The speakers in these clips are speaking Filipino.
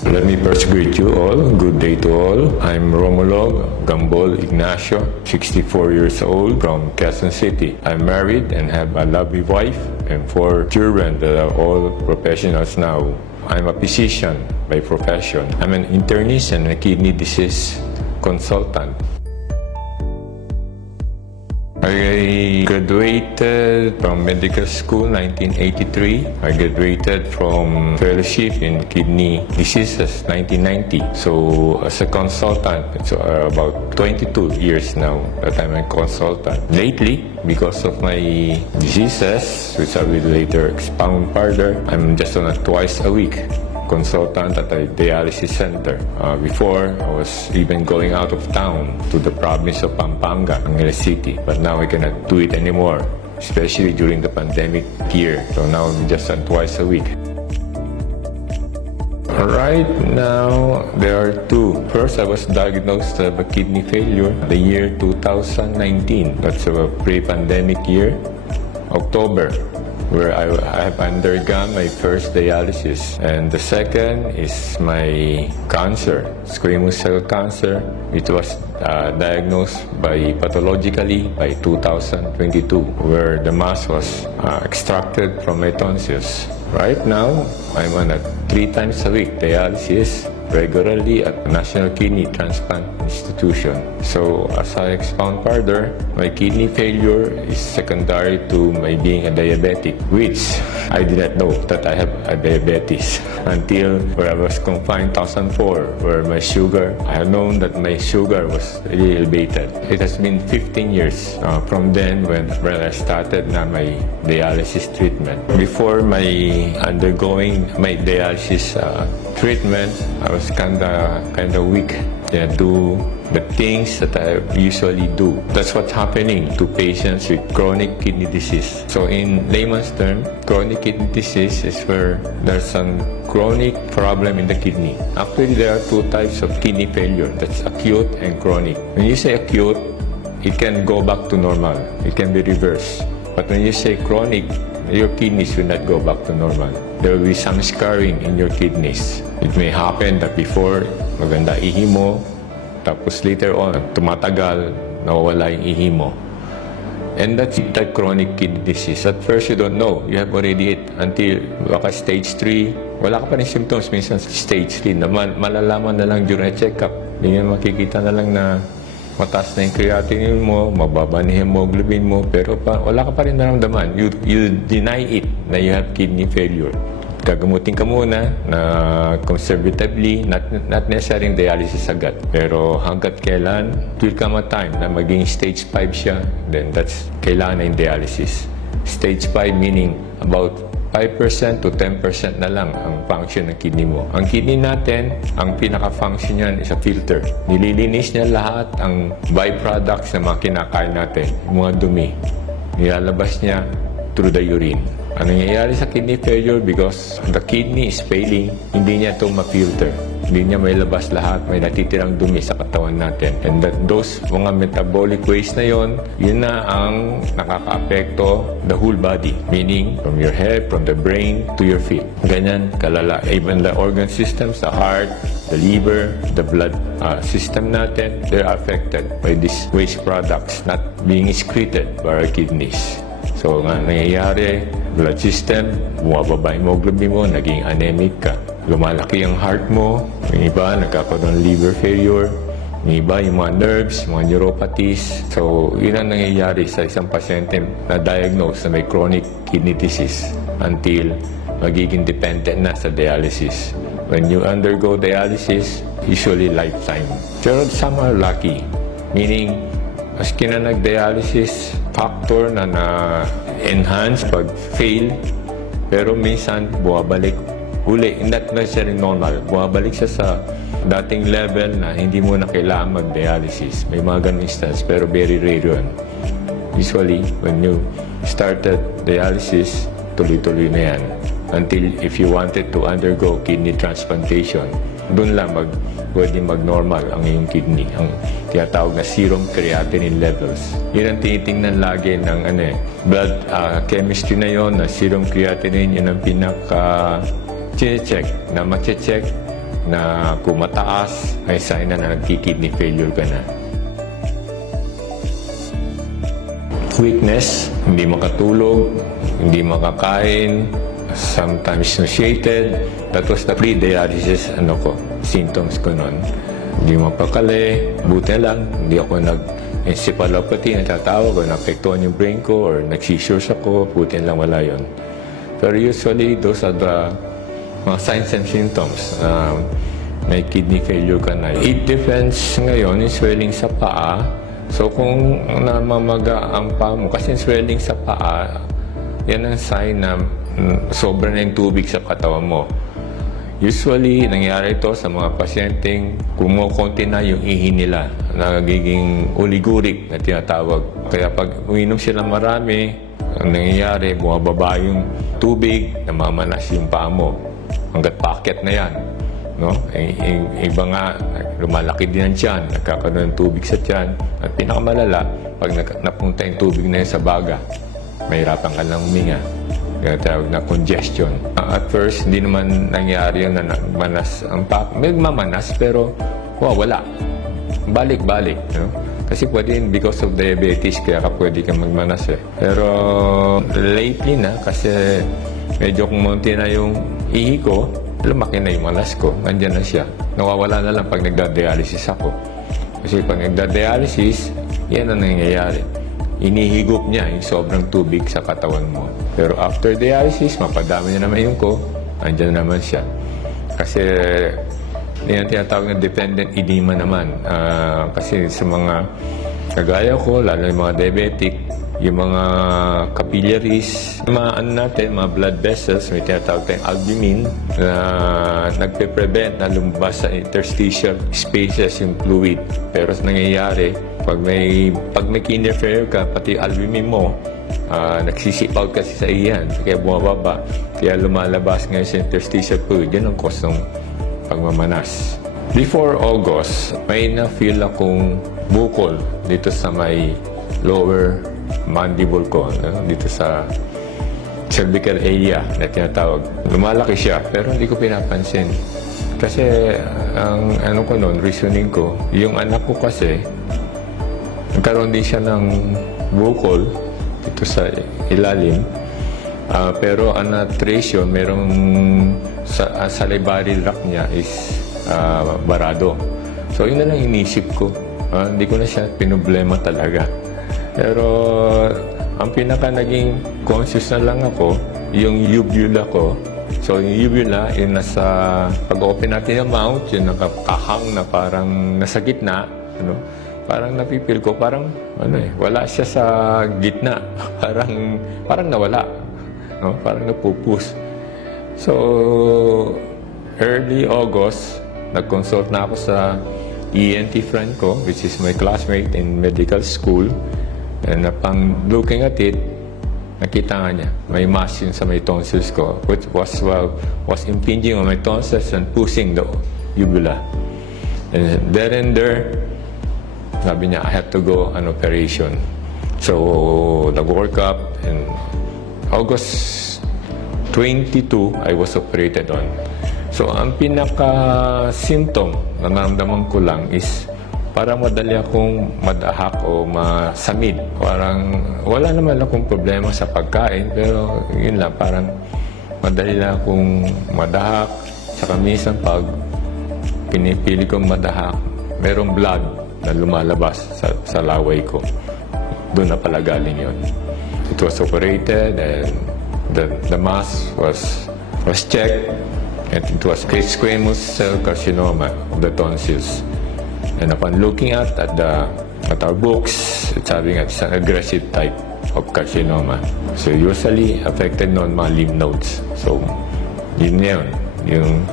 Let me first greet you all. Good day to all. I'm Romulo Ignacio, 64 years old from Quezon City. I'm married and have a lovely wife and 4 children that are all professionals now. I'm a physician by profession. I'm an internist and a kidney disease consultant. I graduated from medical school 1983. I graduated from fellowship in kidney diseases 1990. So as a consultant, it's about 22 years now that I'm a consultant. Lately, because of my diseases, which I will later expound further, I'm just on a twice a week consultant at a dialysis center. Before, I was even going out of town to the province of Pampanga, Angeles City. But now I cannot do it anymore, especially during the pandemic year. So now I'm just on twice a week. Right now, there are two. First, I was diagnosed with a kidney failure the year 2019. That's a pre-pandemic year, October, where I have undergone my first dialysis. And the second is my cancer, squamous cell cancer. It was diagnosed pathologically by 2022, where the mass was extracted from my tonsils. Right now, I'm on a 3 times a week dialysis regularly at National Kidney Transplant Institution. So as I expound further, my kidney failure is secondary to my being a diabetic, which I did not know that I have a diabetes until where I was confined 2004, where my sugar, I have known that my sugar was really elevated. It has been 15 years from then when I started na my dialysis treatment. Before my undergoing my dialysis treatment, I was kinda weak. Do the things that I usually do. That's what's happening to patients with chronic kidney disease. So in layman's term, chronic kidney disease is where there's some chronic problem in the kidney. Actually, there are 2 types of kidney failure. That's acute and chronic. When you say acute, it can go back to normal. It can be reversed. But when you say chronic, your kidneys will not go back to normal. There will be some scarring in your kidneys. It may happen that before, maganda ihi mo, tapos later on, tumatagal, nawawala yung ihi mo. And that's that chronic kidney disease. At first, you don't know. You have already it until baka stage 3. Wala ka pa rin symptoms. Minsan stage 3 na malalaman na lang during a check-up. Hindi nga makikita na lang na mataas na yung creatinine mo, mababa na yung hemoglobin mo, pero wala ka pa rin naramdaman. You deny it na you have kidney failure. Gagamutin ka muna na conservatively, not necessarily dialysis agad. Pero hanggat kailan, will come a time na maging stage 5 siya, then that's kailangan na yung dialysis. Stage 5 meaning about 5% to 10% na lang ang function ng kidney mo. Ang kidney natin, ang pinaka-function niyan is a filter. Nililinis niya lahat ang byproducts na mga kinakain natin, mga dumi. Nilalabas niya through the urine. Ano nangyayari sa kidney failure? Because the kidney is failing, hindi niya ito ma-filter. Hindi niya may labas lahat, may natitirang dumi sa katawan natin. And those mga metabolic waste na yon, yun na ang nakaka-apekto the whole body. Meaning, from your head, from the brain, to your feet. Ganyan, kalala. Even the organ systems, the heart, the liver, the blood system natin, they're affected by these waste products not being excreted by our kidneys. So, nga nangyayari, blood system, bumababa yung hemoglobin mo, naging anemic ka. Lumalaki ang heart mo, yung iba nagkakaroon ng liver failure, yung iba yung mga nerves, mga neuropathies. So, yun ang nangyayari sa isang pasyente na diagnosed na may chronic kidney disease until magiging dependent na sa dialysis. When you undergo dialysis, usually lifetime. Pero some are lucky, meaning maski na nag-dialysis, factor na na-enhance pag-fail, pero minsan bumabalik uli, not necessarily normal. Bumabalik siya sa dating level na hindi mo na kailangan mag-dialysis. May mga ganun instance, pero very rare yun. Usually, when you started dialysis, tuloy-tuloy na yan. Until if you wanted to undergo kidney transplantation, doon lang pwede mag-normal ang iyong kidney, ang tinatawag na serum creatinine levels. Yun ang tinitingnan lagi ng blood chemistry na yon, na serum creatinine, yun ang pinaka-check, na ma-check na kung mataas, ay sign na nagki-kidney failure ka na. Weakness, hindi makatulog, hindi makakain, sometimes nauseated. That was the pre-dialysis symptoms ko noon. Hindi mapakali, buti lang, hindi ako encephalopathy, natatawag o naapektuhan yung brain ko or nag-seizures ako, buti lang wala yon. Pero usually, those are the mga signs and symptoms. May kidney failure ka na. It depends ngayon yung swelling sa paa. So kung namamaga ang paa mo, kasi swelling sa paa, yan ang sign na sobra na yung tubig sa katawan mo. Usually, nangyari ito sa mga pasyenteng kumukonti na yung ihi nila, nagiging oliguric na tinatawag. Kaya pag uminom sila marami, ang nangyayari, bumababa yung tubig, namamanas yung paa mo. Hanggat paakyat na yan. No? Iba nga, lumalaki din ang tiyan, nagkakaroon ng tubig sa tiyan. At pinakamalala, pag napunta yung tubig na yun sa baga, mahirapan ka lang huminga. Kaya tawag na congestion. At first, hindi naman nangyari yun na nagmanas ang paa. May mamanas, pero wala. Balik-balik. No? Kasi pwede because of diabetes, kaya pwede kang magmanas eh. Pero lately na, kasi medyo kumunti na yung ihi ko, lumaki na yung malas ko. Nandiyan na siya. Nawawala na lang pag nagda-dialysis ako. Kasi pag nagda-dialysis, yan ang nangyayari. Inihigop niya yung sobrang tubig sa katawan mo. Pero after dialysis, mapadami na naman yung ko, nandiyan naman siya. Kasi yan tinatawag na dependent edema naman. Kasi sa mga kagaya ko, lalo yung mga diabetic, yung mga capillaries, mga blood vessels, may tinatawag tayong albumin na nagpe-prevent na lumabas sa interstitial spaces yung fluid. Pero nangyayari, pag may interfere ka, pati albumin mo, nagsisip out kasi sa iyan, kaya bumababa. Kaya lumalabas ngayon sa interstitial fluid, yan ang cause ng pagmamanas. Before August, may na-feel akong bukol dito sa may lower mandible ko, dito sa cervical area na tinatawag. Lumalaki siya, pero hindi ko pinapansin. Kasi ang reasoning ko, yung anak ko kasi, nagkaroon din siya ng bukol dito sa ilalim. Pero ang natration, merong salivary tract niya is barado. So yun na lang inisip ko. Hindi ko na siya pinoblema talaga. Pero ang pinaka naging conscious na lang ako, yung uvula ko. So yung uvula, yung nasa, pag-open natin yung mouth, yung nakakahang na parang nasa gitna, parang napipil ko, parang wala siya sa gitna. parang nawala. Parang napupus. So, early August, nag-consult na ako sa ENT friend ko, which is my classmate in medical school. And upon looking at it, nakita nga niya, may mass yun sa may tonsils ko, which was impinging on my tonsils and pushing the uvula. And there, sabi niya, I have to go on operation. So, nag-work up, and August 22, I was operated on. So, ang pinaka-symptom na naramdaman ko lang is parang madali akong madahak o masamid. Parang wala naman akong problema sa pagkain, pero yun lang, parang madali lang akong madahak. Saka minsan pag pinipili kong madahak, merong blood na lumalabas sa laway ko. Doon na pala galing yun. It was operated and the mass was checked, and it was squamous cell carcinoma of the tonsils. And upon looking at our books, it's having an aggressive type of carcinoma. So usually affected non mga lymph nodes. So yun yung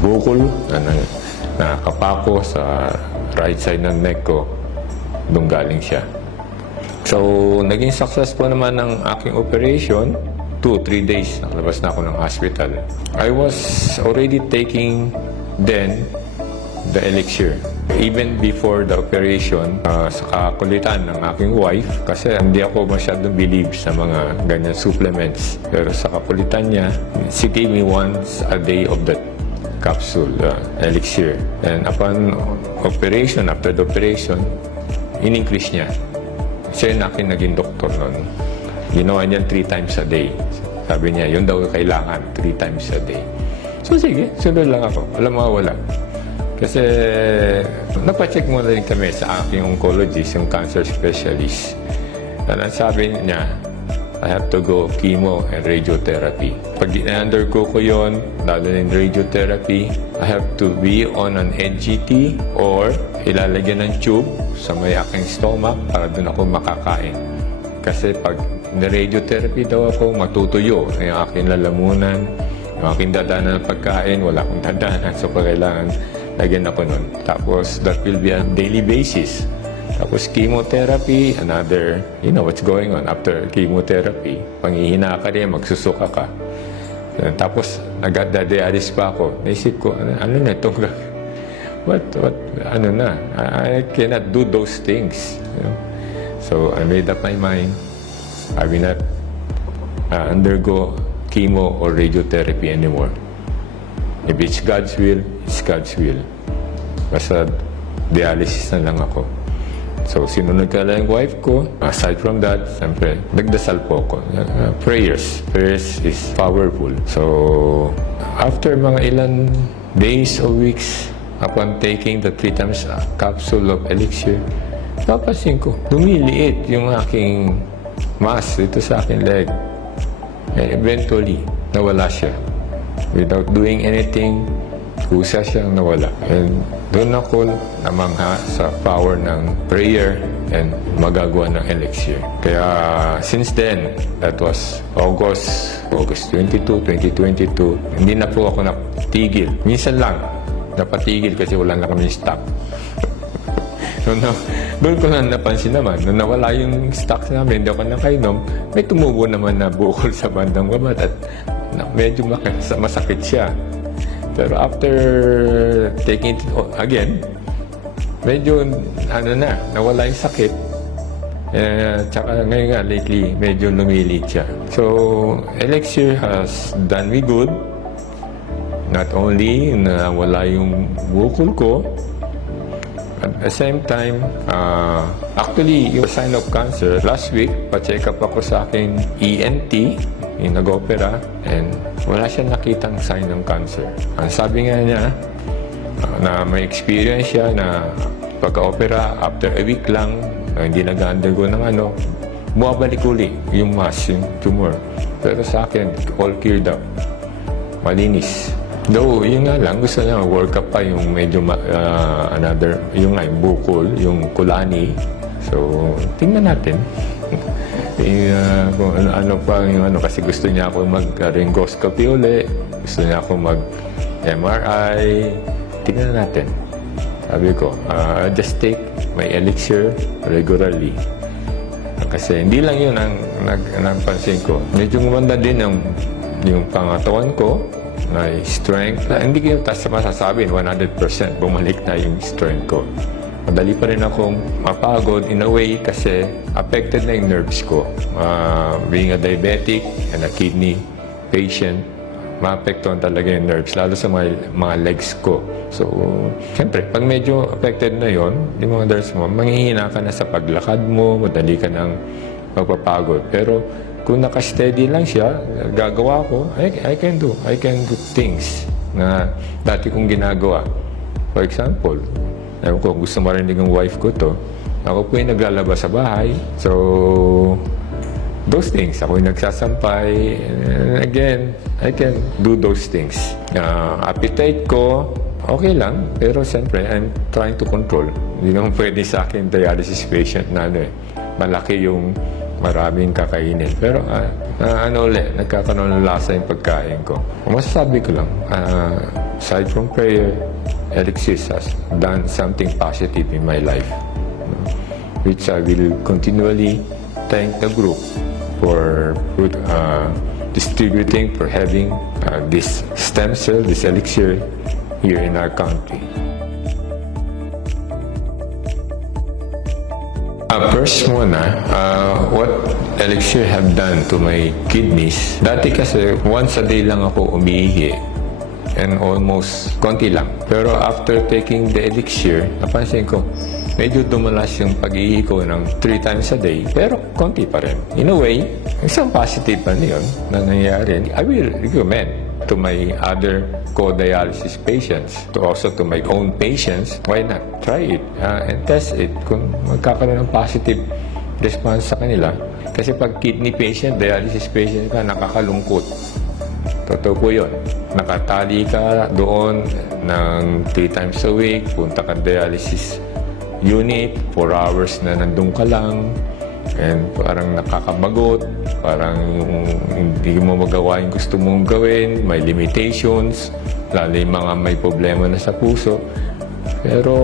bukol na nakapako sa right side ng neck ko, doon galing siya. So naging successful naman ang aking operation. 2-3 days, nakalabas na ako ng hospital. I was already taking then the ELIXIR. Even before the operation, sa kakulitan ng aking wife, kasi hindi ako masyadong believe sa mga ganyan supplements. Pero sa kakulitan niya, she gave me once a day of that capsule, elixir. And upon operation, after the operation, in-increase niya. Siya yung aking naging doktor noon. Ginawa niya 3 times a day. Sabi niya, yun daw kailangan, 3 times a day. So sige, sunod lang ako. Wala. Kasi napacheck muna rin kami sa aking oncologist, yung cancer specialist. And ang sabi niya, I have to go chemo and radiotherapy. Pag i-undergo ko yun, lalo na radiotherapy, I have to be on an NGT or ilalagyan ng tube sa may aking stomach para doon ako makakain. Kasi pag radiotherapy daw ako, matutuyo yung aking lalamunan, yung aking dadanan ng pagkain, wala akong dadanan. So kailangan lagyan ako nun. Tapos that will be on daily basis. Tapos chemotherapy, another, you know what's going on after chemotherapy. Panghihina ka rin, magsusuka ka. Tapos nag-dialysis pa ako. Naisip ko, ano na ito? Ano na? I cannot do those things. You know? So I made up my mind. I will not undergo chemo or radiotherapy anymore. If it's God's will, it's God's will. Basta dialysis na lang ako. So, sinunod ka lang yung wife ko. Aside from that, siyempre, nagdasal po ako. Prayers. Prayers is powerful. So, after mga ilan days or weeks, upon taking the 3 times capsule of elixir, napapansin ko, lumiliit yung aking mass dito sa aking leg. And eventually, nawala siya. Without doing anything, kusa siyang nawala. And doon ako namangha sa power ng prayer and magagawa ng elixir. Kaya since then, that was August 22, 2022, hindi na po ako natigil. Minsan lang, napatigil kasi wala na kami stock. Doon ko na napansin naman, nung nawala yung stocks namin, hindi ako nakainom, may tumubo naman na bukol sa bandang babat at medyo masakit siya. Pero after taking it again, medyo nawala yung sakit. Tsaka ngayon nga, lately, medyo lumilit siya. So, elixir has done me good. Not only na wala yung bukol ko, at the same time, actually, yung sign of cancer, last week, pa-check up ako sa aking ENT, yung nag-opera, and wala siya nakitang sign ng cancer. Ang sabi nga niya, na may experience siya na pagka-opera, after a week lang, hindi nag-undergo ng bumabalik uli yung mass, yung tumor. Pero sa akin, all cleared up. Malinis. Though, yun nga lang, gusto niya work up pa yung medyo yung bukol, yung kulani. So, tingnan natin. Kung ano pa yung kasi gusto niya ako mag-laryngoscopy uli, gusto niya ako mag-MRI. Tingnan natin. Sabi ko, just take my elixir regularly. Kasi hindi lang yun ang napansin ko. Medyo gumanda din yung pangatawan ko, na strength. Hindi ko masasabi 100% bumalik na yung strength ko. Madali pa rin akong mapagod in a way kasi affected na yung nerves ko. Being a diabetic and a kidney patient, maapektuhan talaga yung nerves, lalo sa mga legs ko. So, siyempre, pag medyo affected na yon, yung mga nerves mo, manghihina ka na sa paglakad mo, madali ka ng magpapagod. Pero, kung naka-steady lang siya, gagawa ko, I can do things na dati kong ginagawa. For example, ewan ko, gusto marinig ng wife ko to, ako po yung naglalabas sa bahay. So, those things, ako yung nagsasampay. And again, I can do those things. Appetite ko, okay lang. Pero siyempre, I'm trying to control. Hindi naman pwede sa akin dialysis patient na malaki yung maraming kakainin. Pero nagkakaroon ng lasa yung pagkain ko. Masasabi ko lang, aside from prayer, elixir has done something positive in my life, which I will continually thank the group for distributing, for having this stem cell, this elixir here in our country. First muna, what elixir have done to my kidneys. Dati kasi, once a day lang ako umiihi. and almost konti lang. Pero after taking the elixir, napansin ko, medyo dumalas yung pag-ihi ko ng 3 times a day, pero konti pa rin. In a way, isang positive pa yun na nangyayari. I will recommend to my other co-dialysis patients, also to my own patients, why not? Try it and test it kung magkakaroon ng positive response sa kanila. Kasi pag kidney patient, dialysis patient ka, nakakalungkot. Totoo po yun. Nakatali ka doon ng 3 times a week, punta ka dialysis unit, 4 hours na nandun ka lang, and parang nakakabagot, parang hindi mo magawa yung gusto mong gawin, may limitations, lalo yung mga may problema na sa puso. Pero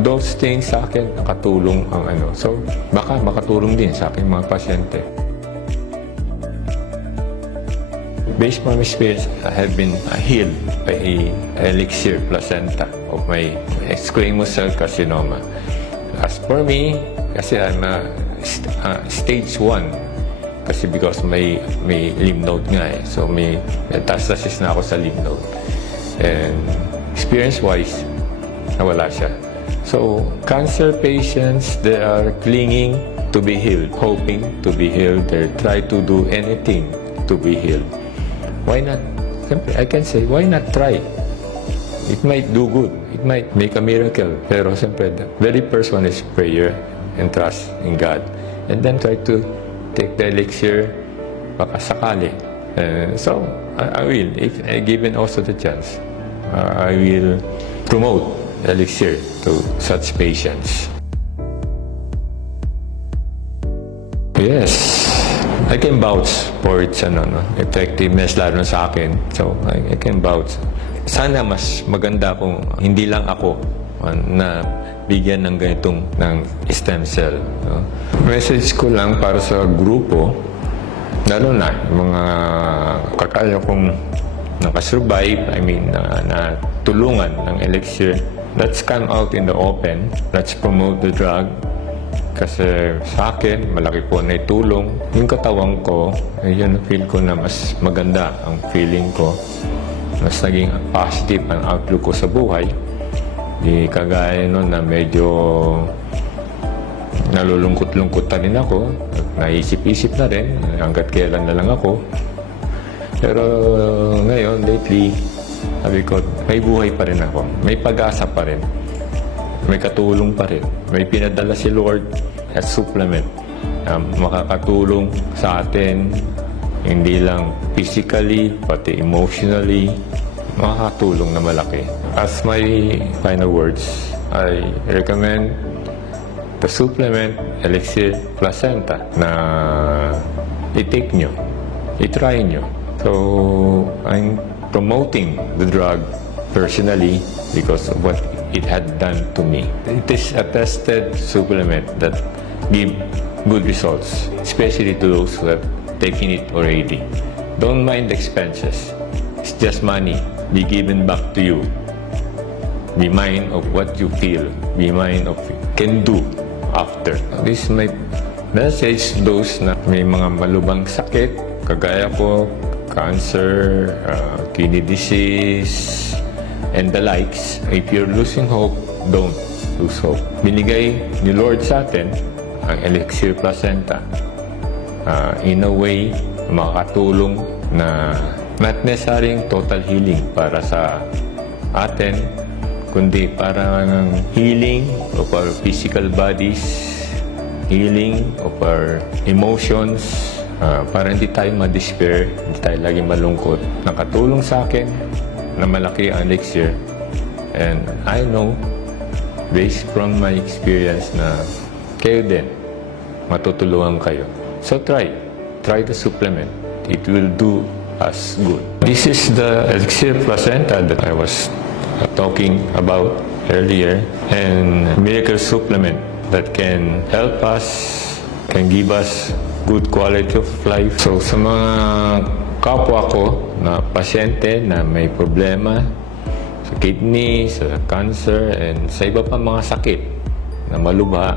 those things sa akin nakatulong ang ano. So baka makatulong din sa aking mga pasyente. Based on my experience, I have been healed by ELIXIR placenta of my squamous cell carcinoma. As for me, kasi I'm stage 1. Kasi because may lymph node nga eh. So may metastasis na ako sa lymph node. And experience-wise, nawala siya. So cancer patients, they are clinging to be healed, hoping to be healed. They try to do anything to be healed. Why not? I can say, why not try? It might do good. It might make a miracle. Pero siyempre, the very first one is prayer and trust in God. And then try to take the elixir baka sakali. So, I will, if given also the chance, I will promote elixir to such patients. Yes. I can vouch for its effectiveness lalo sa akin. So, I can vouch. Sana mas maganda kung hindi lang ako na bigyan ng ganitong ng stem cell. No? Message ko lang para sa grupo, lalo na mga kakaya kong nakasurvive, na tulungan ng elixir. Let's come out in the open. Let's promote the drug. Kasi sa akin, malaki po na itulong. Yung katawan ko, yun feel ko na mas maganda ang feeling ko. Mas naging positive ang outlook ko sa buhay. Di kagaya nun na medyo nalulungkot-lungkot na rin ako. Naisip-isip na rin hanggat kailan na lang ako. Pero ngayon, lately, sabi ko, may buhay pa rin ako. May pag-asa pa rin. May katulong pa rin. May pinadala si Lord as supplement. Makakatulong sa atin, hindi lang physically, pati emotionally, makakatulong na malaki. As my final words, I recommend the supplement ELIXIR placenta na i-take nyo, i-try nyo. So, I'm promoting the drug personally because of what it had done to me. It is a tested supplement that give good results, especially to those who have taken it already. Don't mind the expenses. It's just money. Be given back to you. Be mind of what you feel. Be mind of what you can do after. This is my message to those na may mga malubhang sakit, kagaya ko, cancer, kidney disease, and the likes. If you're losing hope, don't lose hope. Binigay ni Lord sa atin ang ELIXIR placenta in a way makatulong na not necessarily total healing para sa atin, kundi parang healing of our physical bodies, healing of our emotions, para hindi tayo ma-despair, hindi tayo lagi malungkot. Nakatulong sa akin na malaki ang elixir. And I know, based from my experience, na kayo din, matutulungan kayo. So try the supplement. It will do us good. This is the ELIXIR placenta that I was talking about earlier, and miracle supplement that can help us, can give us good quality of life. So sa mga kapwa ko na pasyente na may problema sa kidney, sa cancer, and sa iba pa mga sakit na malubha,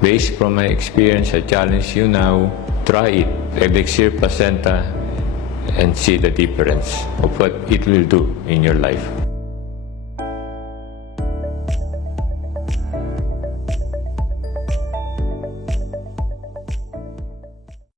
based from my experience, I challenge you now, try it. ELIXIR placenta and see the difference of what it will do in your life.